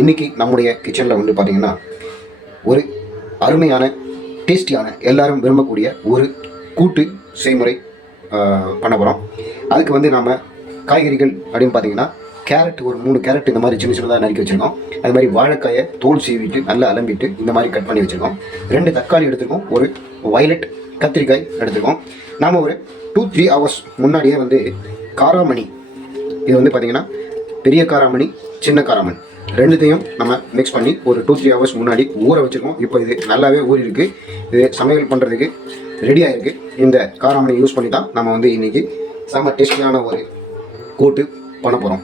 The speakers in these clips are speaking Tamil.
இன்றைக்கி நம்முடைய கிச்சனில் வந்து பார்த்திங்கன்னா ஒரு அருமையான டேஸ்டியான எல்லாரும் விரும்பக்கூடிய ஒரு கூட்டு செய்முறை பண்ண போகிறோம். அதுக்கு வந்து நாம் காய்கறிகள் அப்படின்னு பார்த்தீங்கன்னா கேரட் ஒரு 3 கேரட் இந்த மாதிரி சின்ன சின்னதாக நறுக்கி வச்சுருக்கோம். அது மாதிரி வாழைக்காயை தோல் சீவிட்டு நல்லா அலம்பிட்டு இந்த மாதிரி கட் பண்ணி வச்சுருக்கோம். 2 தக்காளி எடுத்துருக்கோம். ஒரு வயலட் கத்திரிக்காய் எடுத்துருக்கோம். நாம் ஒரு 2-3 ஹவர்ஸ் முன்னாடியே வந்து காராமணி, இது வந்து பார்த்திங்கன்னா பெரிய காராமணி சின்ன காராமணி ரெண்டுத்தையும் நம்ம மிக்ஸ் பண்ணி ஒரு 2-3 ஹவர்ஸ் முன்னாடி ஊற வச்சுருக்கோம். இப்போ இது நல்லாவே ஊறிருக்கு. இது சமையல் பண்ணுறதுக்கு ரெடி ஆகிருக்கு. இந்த காராமணி யூஸ் பண்ணி தான் நம்ம வந்து இன்றைக்கி செம்ம டேஸ்டியான ஒரு கூட்டு பண்ண போகிறோம்.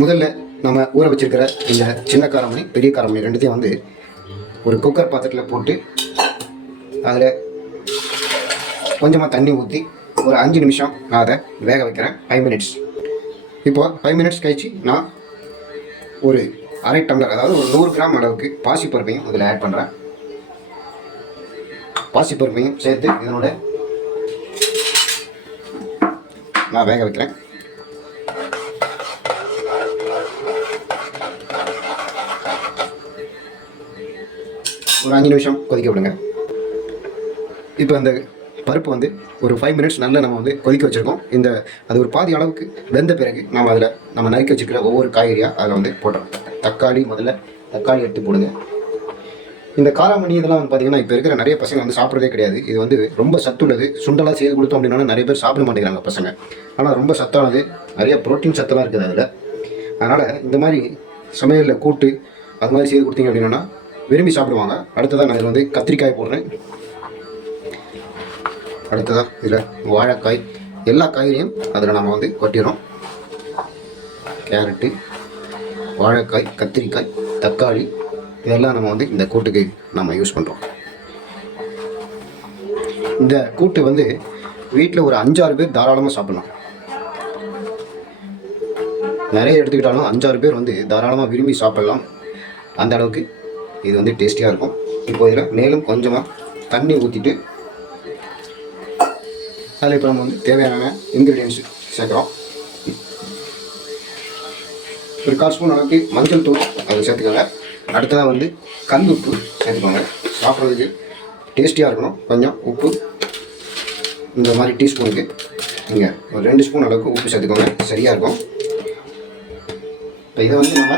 முதல்ல நம்ம ஊற வச்சுருக்கிற இந்த சின்ன காராமணி பெரிய காராமணி ரெண்டுத்தையும் வந்து ஒரு குக்கர் பாத்திரத்தில் போட்டு அதில் கொஞ்சமாக தண்ணி ஊற்றி ஒரு 5 நிமிஷம் நான் அதை வேக வைக்கிறேன். 5 மினிட்ஸ். இப்போது 5 மினிட்ஸ் கழிச்சு நான் ஒரு அரை டம்ளர், அதாவது ஒரு 100 கிராம் அளவுக்கு பாசிப்பருப்பையும் இதில் ஆட் பண்ணுறேன். பாசிப்பருப்பையும் சேர்த்து இதனோட நான் வேக வைக்கிறேன். ஒரு 5 நிமிஷம் கொதிக்க விடுங்க. இப்போ அந்த பருப்பு வந்து ஒரு 5 மினிட்ஸ் நல்லா நம்ம வந்து கொதிக்க வச்சுருக்கோம். அது ஒரு பாதி அளவுக்கு வெந்த பிறகு நம்ம அதில் நம்ம நறுக்கி வச்சுருக்கிற ஒவ்வொரு காய்கறியாக அதில் வந்து போட்டுறோம். முதல்ல தக்காளி எடுத்து போடுங்க. இந்த காராமணி இதெல்லாம் வந்து பார்த்திங்கன்னா இப்போ இருக்கிற நிறைய பசங்க வந்து சாப்பிட்றதே கிடையாது. இது வந்து ரொம்ப சத்துள்ளது. சுண்டலாக செய்து கொடுத்தோம் அப்படின்னா நிறைய பேர் சாப்பிட மாட்டேங்கிறாங்க பசங்க. ஆனால் ரொம்ப சத்தானது, நிறைய ப்ரோட்டீன் சத்தெல்லாம் இருக்குது அதில். அதனால் இந்த மாதிரி சமையலில் கூட்டு அது மாதிரி செய்து கொடுத்தீங்க அப்படின்னா விரும்பி சாப்பிடுவாங்க. அடுத்ததாக நான் இதில் வந்து கத்திரிக்காய் போடுறேன். அடுத்ததாக இதில் வாழைக்காய், எல்லா காய்கறியும் அதில் நம்ம வந்து கொட்டிடுறோம். கேரட்டு, வாழைக்காய், கத்திரிக்காய், தக்காளி இதெல்லாம் நம்ம வந்து இந்த கூட்டுக்கு நம்ம யூஸ் பண்ணுறோம். இந்த கூட்டு வந்து வீட்டில் ஒரு 5-6 பேர் தாராளமாக சாப்பிட்லாம். நிறைய எடுத்துக்கிட்டாலும் 5-6 பேர் வந்து தாராளமாக விரும்பி சாப்பிட்லாம். அந்த அளவுக்கு இது வந்து டேஸ்டியாக இருக்கும். இப்போ இதில் மேலும் கொஞ்சமாக தண்ணி ஊற்றிட்டு அதில் இப்போ நம்ம வந்து தேவையான இன்க்ரீடியன்ஸ் சேர்க்குறோம். ஒரு 1/4 ஸ்பூன் அளவுக்கு மஞ்சள் தூள் அதை சேர்த்துக்கோங்க. அடுத்ததாக வந்து கல் உப்பு சேர்த்துக்கோங்க. சாப்பிட்றதுக்கு டேஸ்டியாக இருக்கணும். கொஞ்சம் உப்பு இந்த மாதிரி டீஸ்பூனுக்கு நீங்கள் ஒரு 2 ஸ்பூன் அளவுக்கு உப்பு சேர்த்துக்கோங்க. சரியாக இருக்கும். இப்போ இதை வந்து நம்ம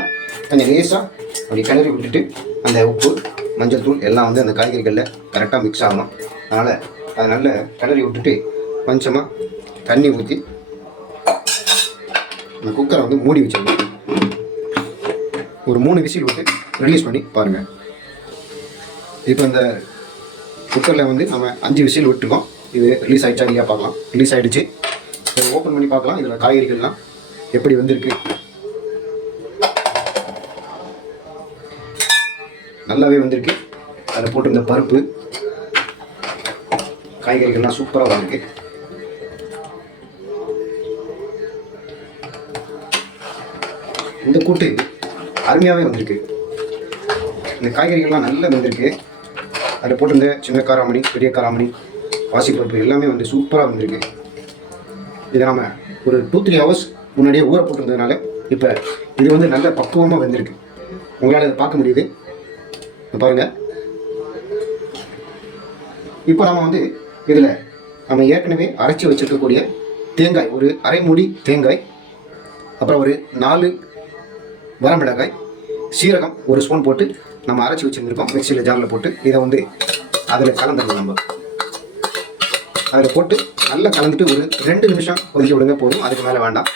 கொஞ்சம் லேசாக அப்படி கிளறி விட்டுட்டு அந்த உப்பு மஞ்சள் தூள் எல்லாம் வந்து அந்த காய்கறிகளில் கரெக்டாக மிக்ஸ் ஆகணும். அதனால் அதை நல்ல கிளறி விட்டுட்டு கொஞ்சமாக தண்ணி ஊற்றி அந்த குக்கரை வந்து மூடி வச்சிடணும். ஒரு 3 விசில் விட்டு ரிலீஸ் பண்ணி பாருங்கள். இப்போ இந்த குக்கரில் வந்து நம்ம 5 விசில் விட்டுருக்கோம். இது ரிலீஸ் ஆகிடுச்சா இல்லையா பார்க்கலாம். ரிலீஸ் ஆகிடுச்சு. இதை ஓப்பன் பண்ணி பார்க்கலாம். இதில் காய்கறிகள்லாம் எப்படி வந்திருக்கு. நல்லாவே வந்திருக்கு. அதில் போட்டு இந்த பருப்பு காய்கறிகள்லாம் சூப்பராக வந்திருக்கு. இந்த கூட்டு அருமையாகவே வந்திருக்கு. இந்த காய்கறிகள்லாம் நல்லா வந்திருக்கு. அதில் போட்டிருந்த சின்ன காராமணி, பெரிய காராமணி, பாசிப்பருப்பு எல்லாமே வந்து சூப்பராக வந்திருக்கு. இதை நம்ம ஒரு 2-3 ஹவர்ஸ் முன்னாடியே ஊற போட்டிருந்ததுனால இப்போ இது வந்து நல்ல பக்குவமாக வந்திருக்கு. உங்களால் இதை பார்க்க முடியுது. பாருங்கள். இப்போ நம்ம வந்து இதில் நம்ம ஏற்கனவே அரைச்சி வச்சுருக்கக்கூடிய தேங்காய், ஒரு அரை மூடி தேங்காய், அப்புறம் ஒரு 4 வரமிளகாய், சீரகம் 1 ஸ்பூன் போட்டு நம்ம அரைச்சி வச்சுருந்துருக்கோம். மிக்சியில் ஜாரில் போட்டு இதை வந்து அதில் கலந்துடணும். நம்ம அதில் போட்டு நல்லா கலந்துட்டு ஒரு 2 நிமிஷம் கொதிக்க விடுங்க போதும். அதுக்கு மேலே வேண்டாம்.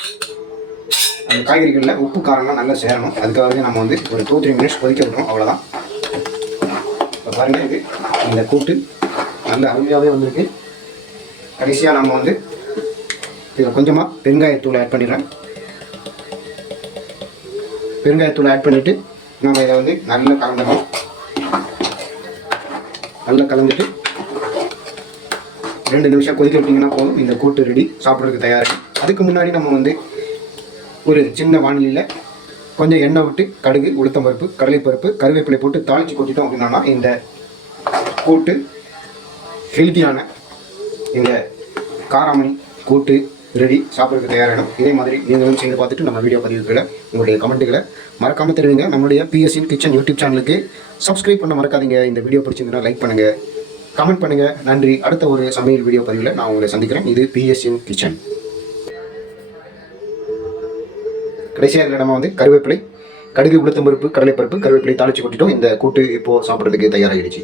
அந்த காய்கறிகளில் உப்பு காரம்லாம் நல்லா சேரணும். அதுக்காகவே நம்ம வந்து ஒரு 2-3 மினிட்ஸ் கொதிக்க விடணும். அவ்வளோதான். இப்போ பாருங்கள், இது இந்த கூட்டு நல்ல அருமையாகவே வந்திருக்கு. கடைசியாக நம்ம வந்து இதில் கொஞ்சமாக பெருங்காயத்தூள் ஆட் பண்ணிடுறேன். பெருங்காயத்தூள் ஆட் பண்ணிவிட்டு நம்ம இதை வந்து நல்லா கலந்துடணும். நல்லா கலந்துட்டு 2 நிமிஷம் கொதிக்க விட்டிங்கன்னா போதும். இந்த கூட்டு ரெடி, சாப்பிட்றதுக்கு தயார். அதுக்கு முன்னாடி நம்ம வந்து ஒரு சின்ன வானிலையில் கொஞ்சம் எண்ணெய் விட்டு கடுகு, உளுத்தம்பருப்பு, கடலைப்பருப்பு, கருவேப்பிலை போட்டு தாளித்து கொட்டிட்டோம் அப்படின்னா இந்த கூட்டு ஹெல்த்தியான இந்த காராமணி கூட்டு ரெடி, சாப்பிட்றதுக்கு தயாராகிடும். இதே மாதிரி நீங்களும் செய்து பார்த்துட்டு நம்ம வீடியோ பதிவுகளை உங்களுடைய கமெண்ட்டுகளை மறக்காமல் தெரிவிங்க. நம்மளுடைய பிஎஸ்என் கிச்சன் யூடியூப் சேனலுக்கு சப்ஸ்கிரைப் பண்ண மறக்காதீங்க. இந்த வீடியோ பிடிச்சிருந்தா லைக் பண்ணுங்கள், கமெண்ட் பண்ணுங்கள். நன்றி. அடுத்த ஒரு சமையல் வீடியோ பதிவில் நான் உங்களை சந்திக்கிறேன். இது பிஎஸ்என் கிச்சன். கடைசியாக இதில் நம்ம வந்து கருவேப்பிலை, கடுகு, உளுத்தம்பருப்பு, கடலைப்பருப்பு, கருவேப்பிலை தாளித்து கொட்டிட்டோம். இந்த கூட்டு இப்போது சாப்பிட்றதுக்கு தயாராகிடுச்சு.